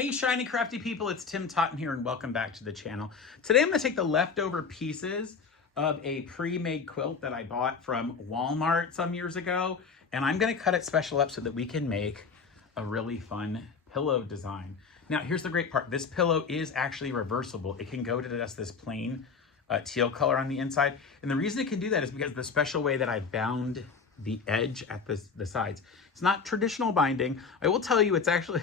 Hey Shiny Crafty People, it's Tim Totten here and welcome back to the channel. Today I'm going to take the leftover pieces of a pre-made quilt that I bought from Walmart some years ago, and I'm going to cut it special up so that we can make a really fun pillow design. Now here's the great part, this pillow is actually reversible. It can go to just this plain teal color on the inside, and the reason it can do that is because of the special way that I bound the edge at the sides. It's not traditional binding. I will tell you it's actually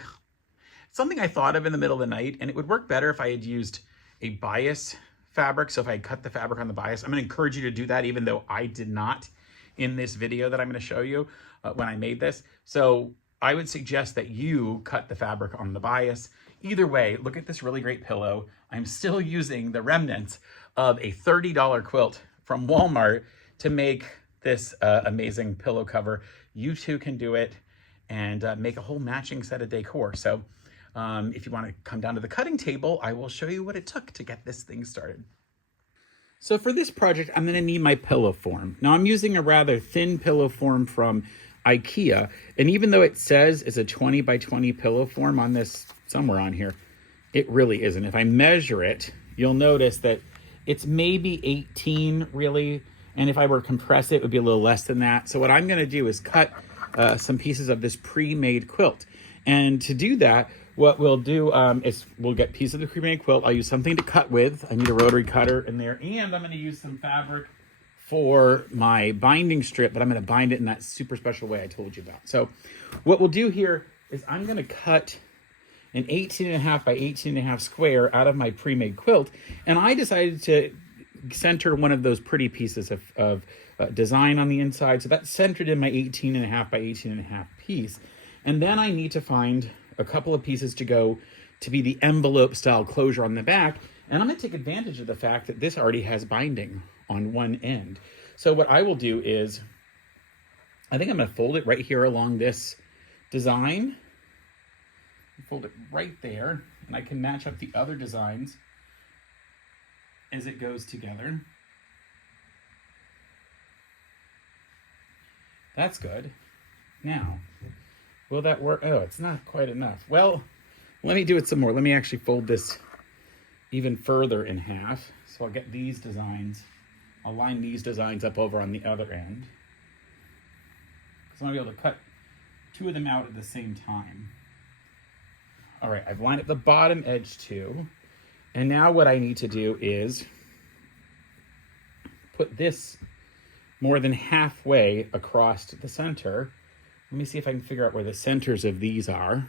something I thought of in the middle of the night, and it would work better if I had used a bias fabric. So if I had cut the fabric on the bias, I'm going to encourage you to do that, even though I did not in this video that I'm going to show you when I made this. So I would suggest that you cut the fabric on the bias. Either way, look at this really great pillow. I'm still using the remnants of a $30 quilt from Walmart to make this amazing pillow cover. You too can do it and make a whole matching set of decor. So if you want to come down to the cutting table, I will show you what it took to get this thing started. So for this project, I'm going to need my pillow form. Now I'm using a rather thin pillow form from IKEA, and even though it says it's a 20 by 20 pillow form on this, somewhere on here, it really isn't. If I measure it, you'll notice that it's maybe 18 really, and if I were to compress it, it would be a little less than that. So what I'm going to do is cut some pieces of this pre-made quilt. And to do that, what we'll do is we'll get pieces of the pre-made quilt. I'll use something to cut with. I need a rotary cutter in there, and I'm going to use some fabric for my binding strip, but I'm going to bind it in that super special way I told you about. So what we'll do here is I'm going to cut an 18.5 by 18.5 square out of my pre-made quilt, and I decided to center one of those pretty pieces of design on the inside. So that's centered in my 18.5 by 18.5 piece. And then I need to find a couple of pieces to go to be the envelope style closure on the back. And I'm going to take advantage of the fact that this already has binding on one end. So what I will do is, I think I'm going to fold it right here along this design. Fold it right there, and I can match up the other designs as it goes together. That's good. Now, will that work? Oh, it's not quite enough. Well, let me do it some more. Let me actually fold this even further in half. So I'll get these designs. I'll line these designs up over on the other end. Because I want to be able to cut two of them out at the same time. All right, I've lined up the bottom edge too. And now what I need to do is put this more than halfway across the center. Let me see if I can figure out where the centers of these are.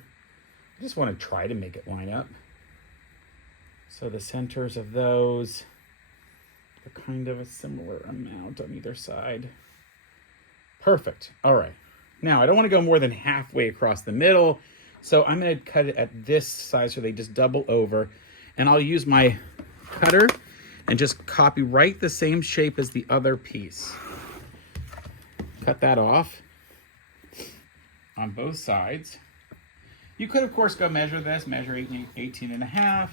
I just want to try to make it line up. So the centers of those are kind of a similar amount on either side. Perfect. All right. Now, I don't want to go more than halfway across the middle, so I'm going to cut it at this size so they just double over. And I'll use my cutter and just copy right the same shape as the other piece. Cut that off on both sides. You could, of course, go measure this, measure 18.5,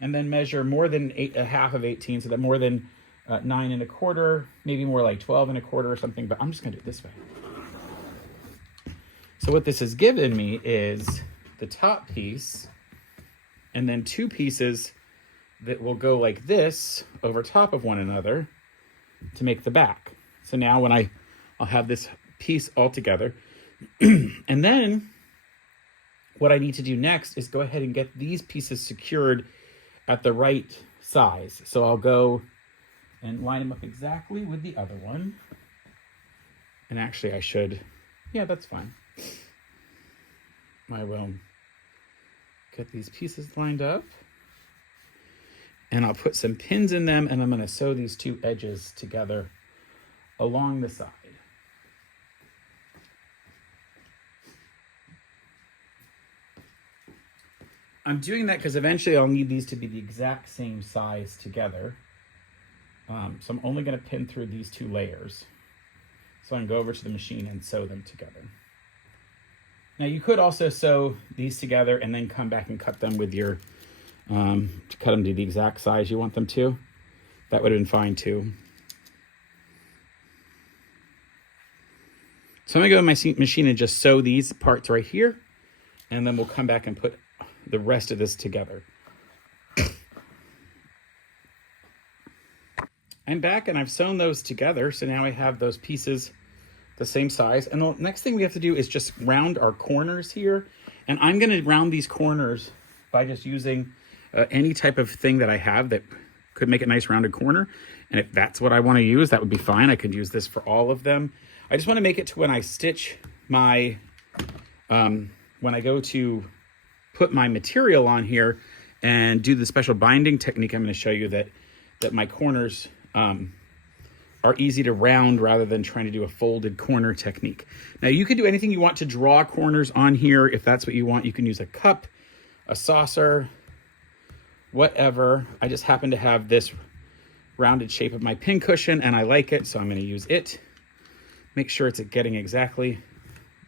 and then measure more than a half of 18, so that more than 9.25, maybe more like 12.25 or something, but I'm just gonna do it this way. So what this has given me is the top piece, and then two pieces that will go like this over top of one another to make the back. So now when I'll have this piece all together, and then what I need to do next is go ahead and get these pieces secured at the right size. So I'll go and line them up exactly with the other one. And actually I should, yeah, that's fine. I will get these pieces lined up, and I'll put some pins in them, and I'm going to sew these two edges together along the side. I'm doing that because eventually I'll need these to be the exact same size together. So I'm only going to pin through these two layers. So I can go over to the machine and sew them together. Now you could also sew these together and then come back and cut them with your, to cut them to the exact size you want them to. That would have been fine too. So I'm going to go to my machine and just sew these parts right here. And then we'll come back and put the rest of this together. I'm back and I've sewn those together. So now I have those pieces the same size. And the next thing we have to do is just round our corners here. And I'm going to round these corners by just using any type of thing that I have that could make a nice rounded corner. And if that's what I want to use, that would be fine. I could use this for all of them. I just want to make it to when I stitch my, when I go to put my material on here and do the special binding technique, I'm going to show you that my corners are easy to round rather than trying to do a folded corner technique. Now you can do anything you want to draw corners on here. If that's what you want, you can use a cup, a saucer, whatever. I just happen to have this rounded shape of my pin cushion and I like it, so I'm going to use it. Make sure it's getting exactly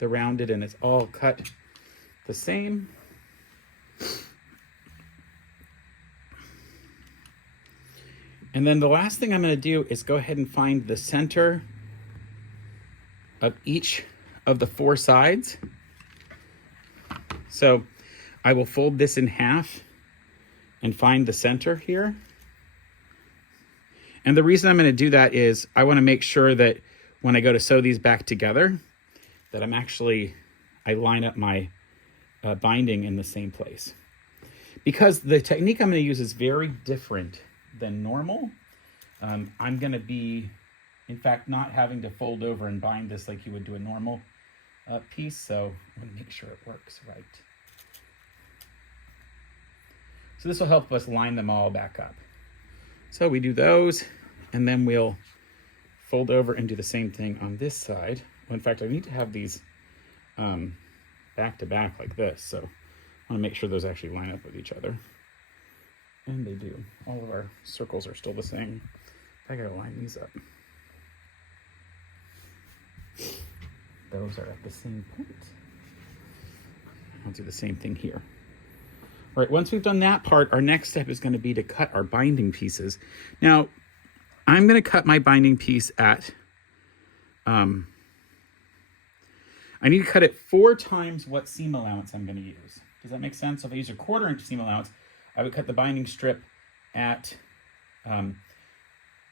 the rounded and it's all cut the same. And then the last thing I'm going to do is go ahead and find the center of each of the 4 sides. So I will fold this in half and find the center here. And the reason I'm going to do that is I want to make sure that when I go to sew these back together, that I line up my binding in the same place. Because the technique I'm going to use is very different than normal. I'm going to be, in fact, not having to fold over and bind this like you would do a normal piece. So I want to make sure it works right. So this will help us line them all back up. So we do those, and then we'll fold over and do the same thing on this side. Well, in fact, I need to have these back to back like this. So I want to make sure those actually line up with each other. And they do. All of our circles are still the same. I gotta line these up. Those are at the same point. I'll do the same thing here. All right, once we've done that part, our next step is going to be to cut our binding pieces. Now, I'm going to cut my binding piece at, I need to cut it 4 times what seam allowance I'm going to use. Does that make sense? So if I use a 1/4 inch seam allowance, I would cut the binding strip at 1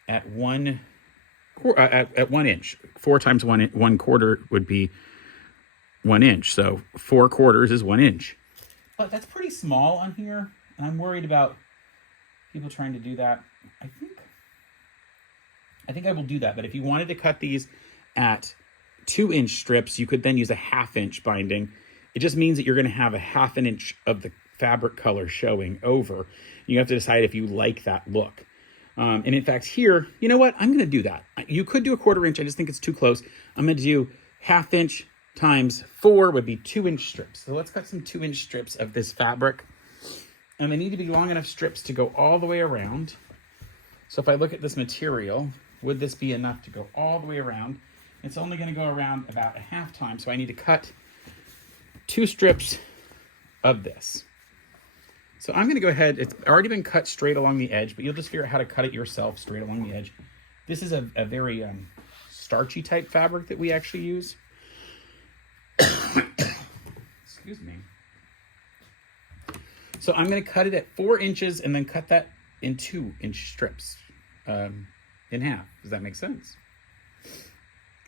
inch. 4 times 1/4 would be 1 inch. So 4/4 is 1 inch. But that's pretty small on here, and I'm worried about people trying to do that. I think I will do that, but if you wanted to cut these at 2-inch strips, you could then use a 1/2 inch binding. It just means that you're going to have a 1/2 inch of the fabric color showing over. You have to decide if you like that look. And in fact here, you know what? I'm going to do that. You could do a 1/4 inch. I just think it's too close. I'm going to do 1/2 inch times 4 would be 2-inch strips. So let's cut some 2-inch strips of this fabric. And they need to be long enough strips to go all the way around. So if I look at this material, would this be enough to go all the way around? It's only going to go around about a 1/2 time. So I need to cut 2 strips of this. So I'm going to go ahead. It's already been cut straight along the edge, but you'll just figure out how to cut it yourself straight along the edge. This is a very starchy type fabric that we actually use. Excuse me. So I'm going to cut it at 4 inches and then cut that in 2-inch strips in half. Does that make sense?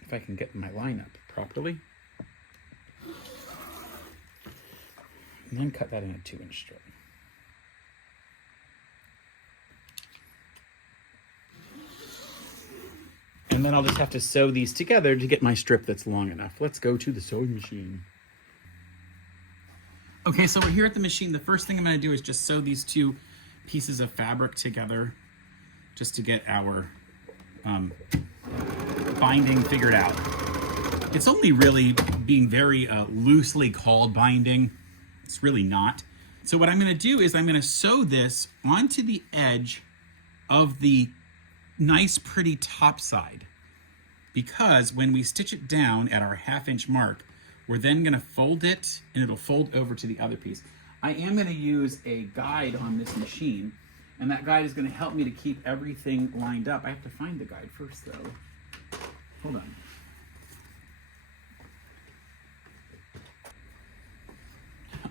If I can get my line up properly. And then cut that in a 2-inch strip. And then I'll just have to sew these together to get my strip that's long enough. Let's go to the sewing machine. Okay, so we're here at the machine. The first thing I'm going to do is just sew these 2 pieces of fabric together just to get our binding figured out. It's only really being very loosely called binding. It's really not. So what I'm going to do is I'm going to sew this onto the edge of the nice pretty top side, because when we stitch it down at our 1/2 inch mark, we're then going to fold it and it'll fold over to the other piece. I am going to use a guide on this machine, and that guide is going to help me to keep everything lined up. I have to find the guide first though. Hold on.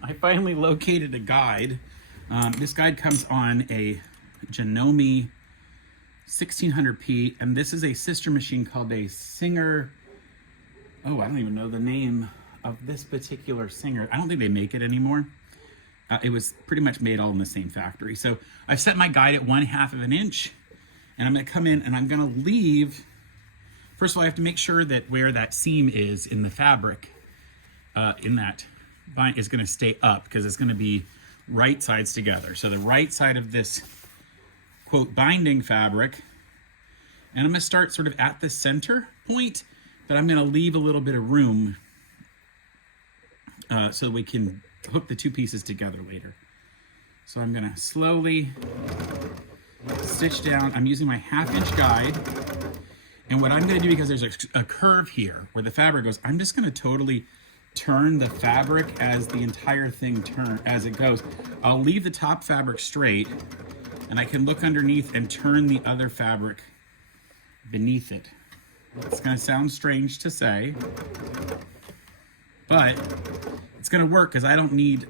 I finally located a guide. This guide comes on a Janome 1600p, and this is a sister machine called a Singer. Oh, I don't even know the name of this particular Singer. I don't think they make it anymore. It was pretty much made all in the same factory. So I've set my guide at 1/2 of an inch, and I'm going to come in and I'm going to leave. First of all, I have to make sure that where that seam is in the fabric, in that bind, is going to stay up, because it's going to be right sides together. So the right side of this, quote, binding fabric, and I'm going to start sort of at the center point, but I'm going to leave a little bit of room so we can hook the two pieces together later. So I'm going to slowly stitch down. I'm using my 1/2 inch guide, and what I'm going to do, because there's a curve here where the fabric goes, I'm just going to totally turn the fabric as the entire thing as it goes. I'll leave the top fabric straight, and I can look underneath and turn the other fabric beneath it. It's going to sound strange to say, but it's going to work, because I don't need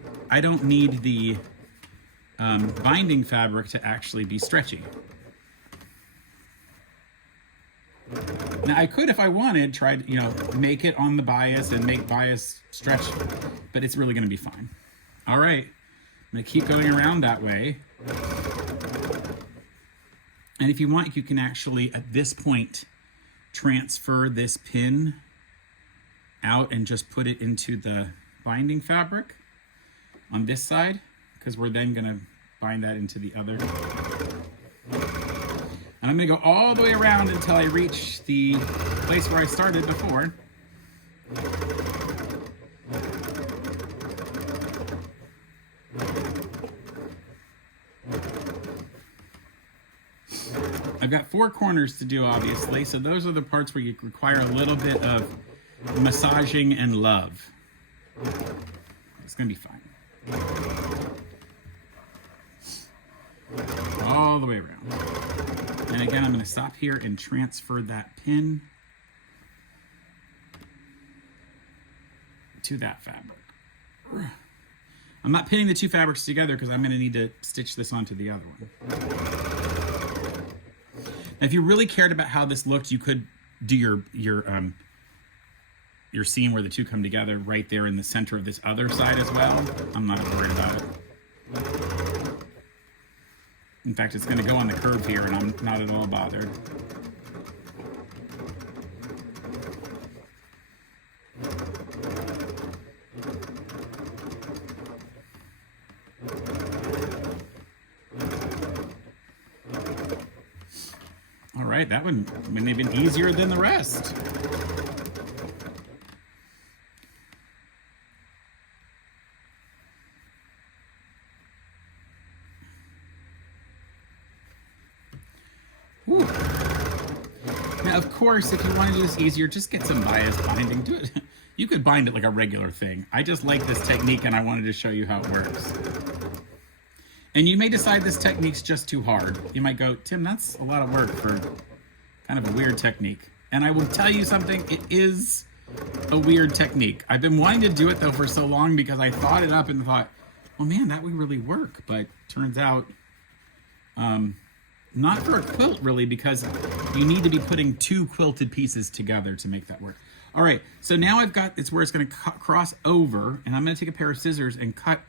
the binding fabric to actually be stretchy. Now I could, if I wanted, try to, you know, make it on the bias and make bias stretch, but it's really going to be fine. All right, I'm going to keep going around that way. And if you want, you can actually, at this point, transfer this pin out and just put it into the binding fabric on this side, because we're then going to bind that into the other. And I'm going to go all the way around until I reach the place where I started before. I've got 4 corners to do, obviously, so those are the parts where you require a little bit of massaging and love. It's going to be fine. All the way around. And again, I'm going to stop here and transfer that pin to that fabric. I'm not pinning the two fabrics together because I'm going to need to stitch this onto the other one. Now, if you really cared about how this looked, you could do your seam where the two come together right there in the center of this other side as well. I'm not worried about it. In fact, it's going to go on the curve here, and I'm not at all bothered. All right, that one may have been easier than the rest. Whew. Now, of course, if you want to do this easier, just get some bias binding. Do it. You could bind it like a regular thing. I just like this technique, and I wanted to show you how it works. And you may decide this technique's just too hard. You might go, Tim, that's a lot of work for kind of a weird technique. And I will tell you something, it is a weird technique. I've been wanting to do it, though, for so long because I thought it up and thought, well, man, that would really work. But turns out, not for a quilt, really, because you need to be putting 2 quilted pieces together to make that work. All right, so now I've got, it's where it's going to cross over, and I'm going to take a pair of scissors and cut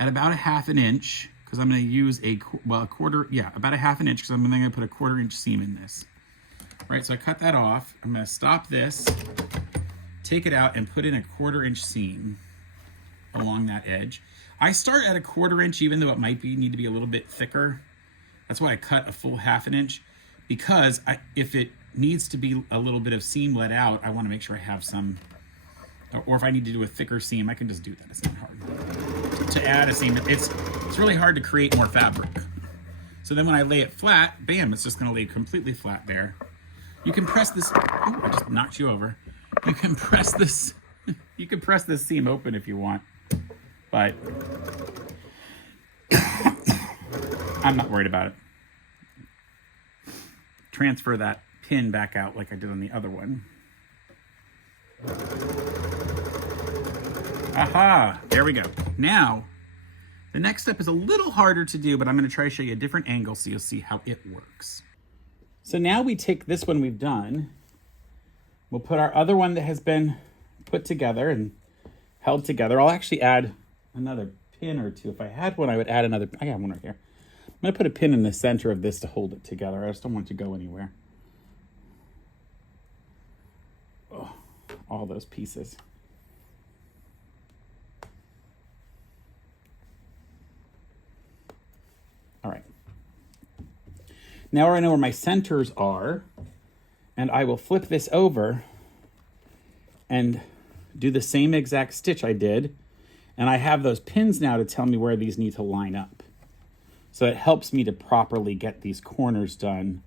at about 1/2 inch, because I'm going to use about 1/2 inch, because I'm then going to put a 1/4 inch seam in this. All right, so I cut that off. I'm going to stop this, take it out, and put in a 1/4 inch seam along that edge. I start at a 1/4 inch, even though it might need to be a little bit thicker. That's why I cut a full 1/2 inch, because if it needs to be a little bit of seam let out, I want to make sure I have some, or if I need to do a thicker seam, I can just do that. It's not hard. To add a seam, it's really hard to create more fabric. So then when I lay it flat, bam, it's just going to lay completely flat there. You can press this, oh, I just knocked you over. You can press this, you can press this seam open if you want, but I'm not worried about it. Transfer that pin back out like I did on the other one. Aha, there we go. Now, the next step is a little harder to do, but I'm going to try to show you a different angle so you'll see how it works. So now we take this one we've done, we'll put our other one that has been put together and held together. I'll actually add another pin or two. If I had one, I would add another. I have one right here. I'm going to put a pin in the center of this to hold it together. I just don't want it to go anywhere. Oh, all those pieces. All right. Now I know where my centers are, and I will flip this over and do the same exact stitch I did. And I have those pins now to tell me where these need to line up. So it helps me to properly get these corners done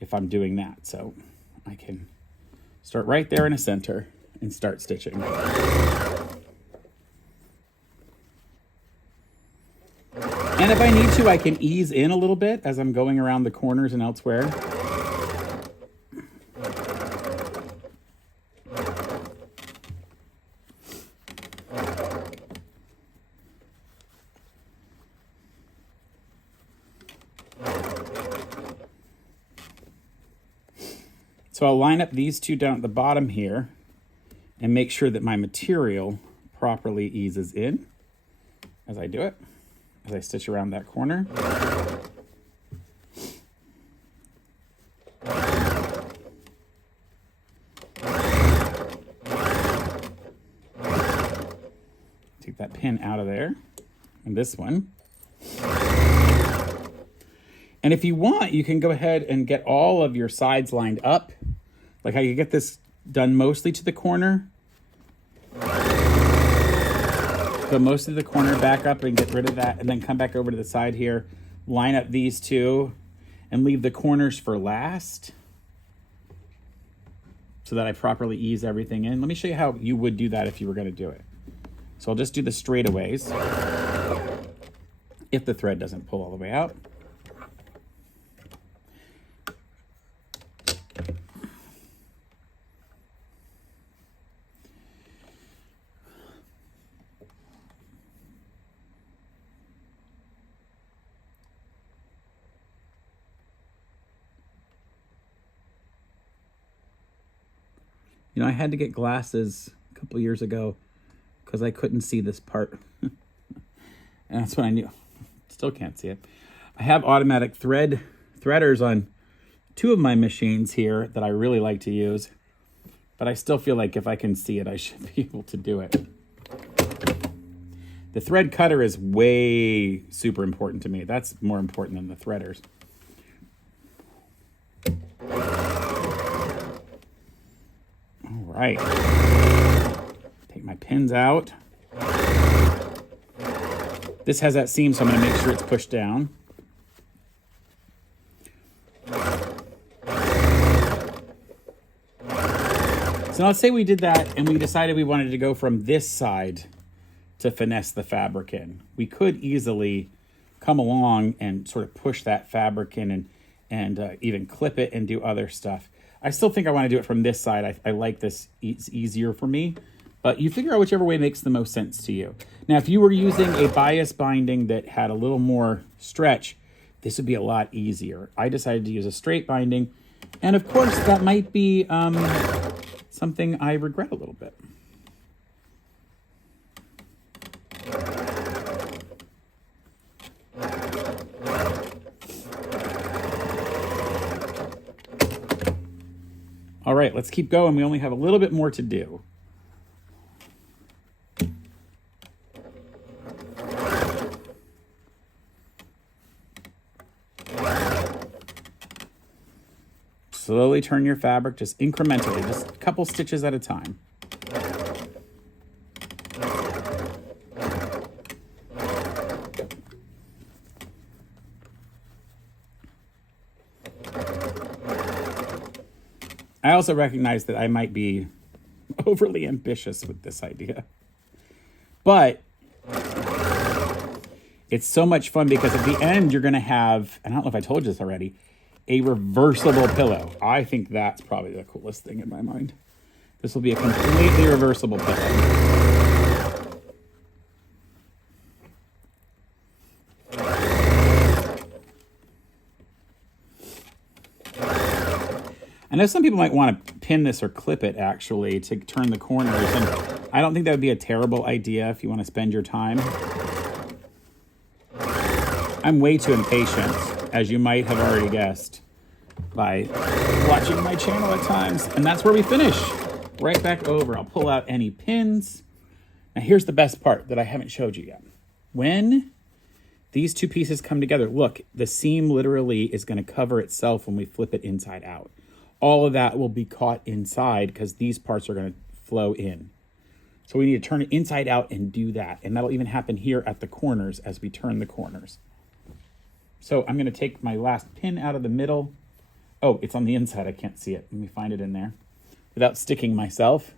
if I'm doing that. So I can start right there in a center and start stitching. And if I need to, I can ease in a little bit as I'm going around the corners and elsewhere. So I'll line up these two down at the bottom here and make sure that my material properly eases in as I do it, as I stitch around that corner. Take that pin out of there, and this one. And if you want, you can go ahead and get all of your sides lined up. Like how you get this done mostly to the corner. Go most of the corner back up and get rid of that, and then come back over to the side here, line up these two, and leave the corners for last so that I properly ease everything in. Let me show you how you would do that if you were going to do it. So I'll just do the straightaways if the thread doesn't pull all the way out. You know, I had to get glasses a couple years ago because I couldn't see this part. And that's when I knew. Still can't see it. I have automatic threaders on two of my machines here that I really like to use. But I still feel like if I can see it, I should be able to do it. The thread cutter is way super important to me. That's more important than the threaders. All right. Take my pins out. This has that seam, so I'm going to make sure it's pushed down. So let's say we did that and we decided we wanted to go from this side to finesse the fabric in. We could easily come along and sort of push that fabric in and even clip it and do other stuff. I still think I want to do it from this side. I like this. It's easier for me. But you figure out whichever way makes the most sense to you. Now, if you were using a bias binding that had a little more stretch, this would be a lot easier. I decided to use a straight binding. And of course, that might be something I regret a little bit. All right, let's keep going. We only have a little bit more to do. Slowly turn your fabric, just incrementally, just a couple stitches at a time. I also recognize that I might be overly ambitious with this idea, but it's so much fun because at the end you're going to have, and I don't know if I told you this already, a reversible pillow. I think that's probably the coolest thing in my mind. This will be a completely reversible pillow. I know some people might want to pin this or clip it actually to turn the corners, and I don't think that would be a terrible idea if you want to spend your time. I'm way too impatient, as you might have already guessed by watching my channel at times. And that's where we finish. Right back over. I'll pull out any pins. Now here's the best part that I haven't showed you yet. When these two pieces come together, look, the seam literally is going to cover itself when we flip it inside out. All of that will be caught inside because these parts are going to flow in. So we need to turn it inside out and do that. And that'll even happen here at the corners as we turn the corners. So I'm going to take my last pin out of the middle. Oh, it's on the inside. I can't see it. Let me find it in there without sticking myself.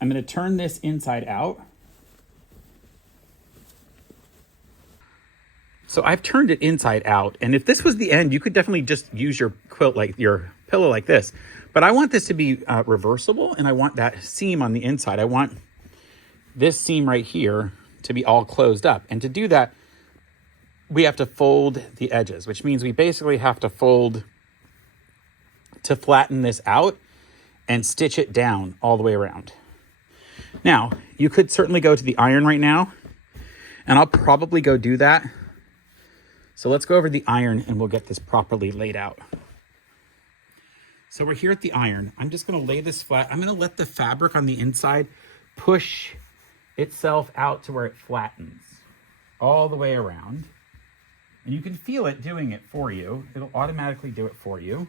I'm going to turn this inside out. So I've turned it inside out, and if this was the end, you could definitely just use your quilt, like your pillow like this. But I want this to be reversible, and I want that seam on the inside. I want this seam right here to be all closed up. And to do that, we have to fold the edges, which means we basically have to fold to flatten this out and stitch it down all the way around. Now, you could certainly go to the iron right now, and I'll probably go do that. So let's go over the iron and we'll get this properly laid out. So we're here at the iron. I'm just going to lay this flat. I'm going to let the fabric on the inside push itself out to where it flattens all the way around. And you can feel it doing it for you. It'll automatically do it for you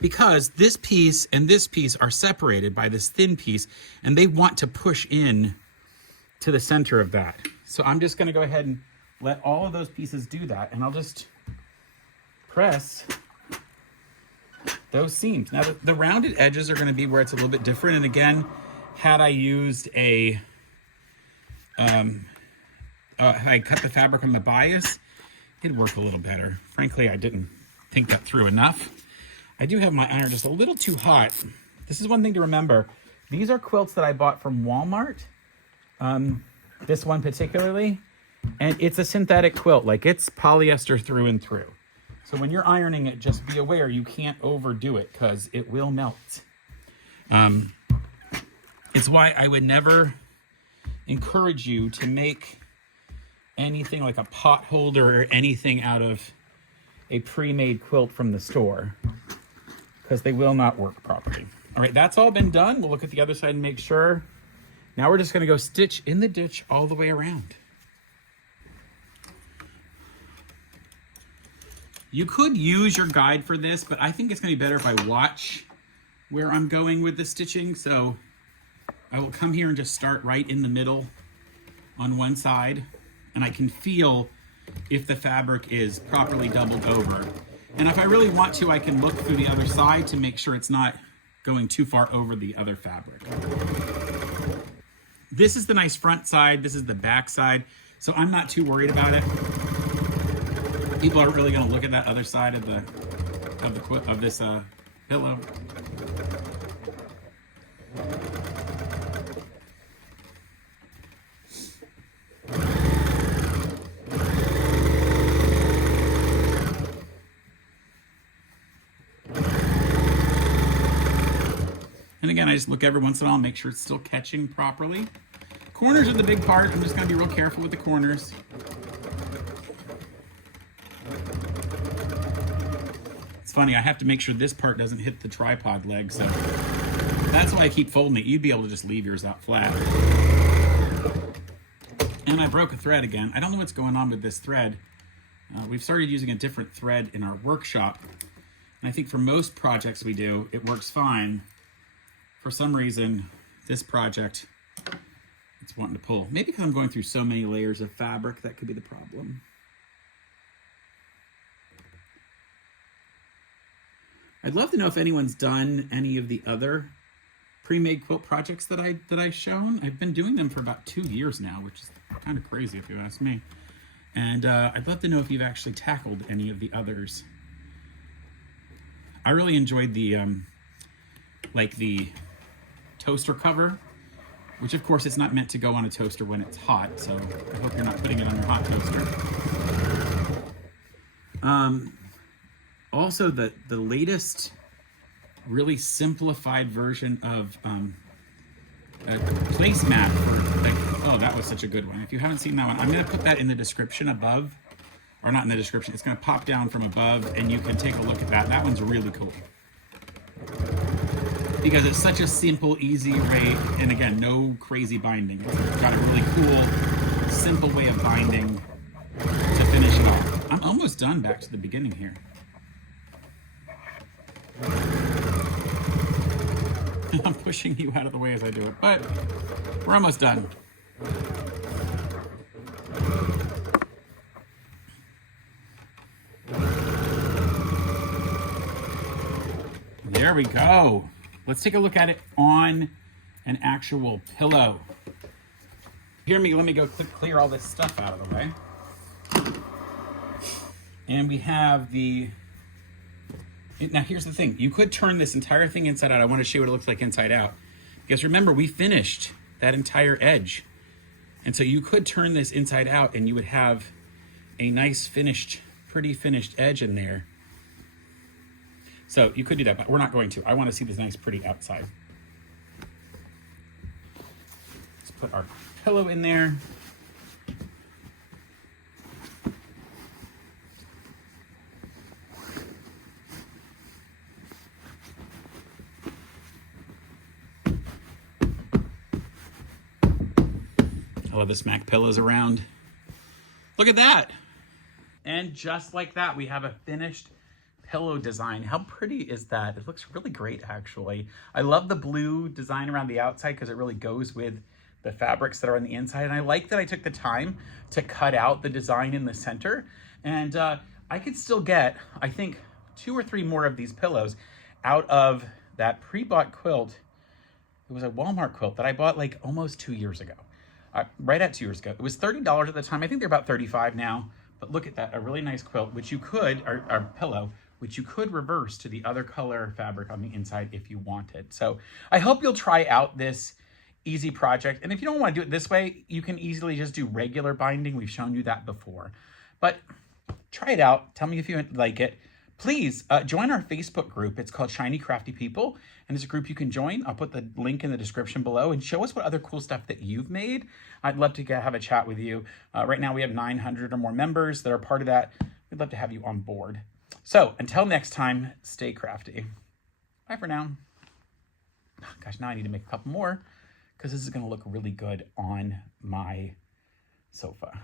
because this piece and this piece are separated by this thin piece, and they want to push in to the center of that. So I'm just going to go ahead and let all of those pieces do that, and I'll just press those seams. Now, the rounded edges are going to be where it's a little bit different. And again, had I used a, I cut the fabric on the bias, it'd work a little better. Frankly, I didn't think that through enough. I do have my iron just a little too hot. This is one thing to remember. These are quilts that I bought from Walmart. This one particularly. And it's a synthetic quilt, like it's polyester through and through. So when you're ironing it, just be aware you can't overdo it because it will melt. It's why I would never encourage you to make anything like a pot holder or anything out of a pre-made quilt from the store because they will not work properly. All right, that's all been done. We'll look at the other side and make sure. Now we're just going to go stitch in the ditch all the way around. You could use your guide for this, but I think it's going to be better if I watch where I'm going with the stitching. So I will come here and just start right in the middle on one side, and I can feel if the fabric is properly doubled over. And if I really want to, I can look through the other side to make sure it's not going too far over the other fabric. This is the nice front side. This is the back side. So I'm not too worried about it. People aren't really going to look at that other side of this pillow. And again, I just look every once in a while, make sure it's still catching properly. Corners are the big part. I'm just going to be real careful with the corners. It's funny, I have to make sure this part doesn't hit the tripod leg, so that's why I keep folding it. You'd be able to just leave yours out flat. And I broke a thread again. I don't know what's going on with this thread. We've started using a different thread in our workshop. And I think for most projects we do, it works fine. For some reason, this project, it's wanting to pull. Maybe because I'm going through so many layers of fabric, that could be the problem. I'd love to know if anyone's done any of the other pre-made quilt projects that I've shown. I've been doing them for about 2 years now, which is kind of crazy if you ask me. And I'd love to know if you've actually tackled any of the others. I really enjoyed the like the toaster cover, which of course it's not meant to go on a toaster when it's hot, so I hope you're not putting it on your hot toaster. Also, the latest really simplified version of a placemat for, like, oh, that was such a good one. If you haven't seen that one, I'm going to put that in the description above, or not in the description. It's going to pop down from above, and you can take a look at that. That one's really cool because it's such a simple, easy way, and again, no crazy binding. It's got a really cool, simple way of binding to finish it off. I'm almost done back to the beginning here. I'm pushing you out of the way as I do it, but we're almost done. There we go. Let's take a look at it on an actual pillow. Hear me, let me go clear all this stuff out of the way. And we have the, now here's the thing. You could turn this entire thing inside out. I want to show you what it looks like inside out. Because remember, we finished that entire edge. And so you could turn this inside out and you would have a nice finished, pretty finished edge in there. So you could do that, but we're not going to. I want to see this nice, pretty outside. Let's put our pillow in there. I love the smack pillows around. Look at that. And just like that, we have a finished pillow design. How pretty is that? It looks really great, actually. I love the blue design around the outside because it really goes with the fabrics that are on the inside. And I like that I took the time to cut out the design in the center. And I could still get, I think, 2 or 3 more of these pillows out of that pre-bought quilt. It was a Walmart quilt that I bought like almost 2 years ago. Right at 2 years ago. It was $30 at the time. I think they're about $35 now. But look at that, a really nice quilt, which you could, or pillow, which you could reverse to the other color fabric on the inside if you wanted. So I hope you'll try out this easy project. And if you don't want to do it this way, you can easily just do regular binding. We've shown you that before. But try it out. Tell me if you like it. Please join our Facebook group. It's called Shiny Crafty People, and it's a group you can join. I'll put the link in the description below, and show us what other cool stuff that you've made. I'd love to have a chat with you. Right now we have 900 or more members that are part of that. We'd love to have you on board. So until next time, stay crafty. Bye for now. Gosh, now I need to make a couple more because this is going to look really good on my sofa.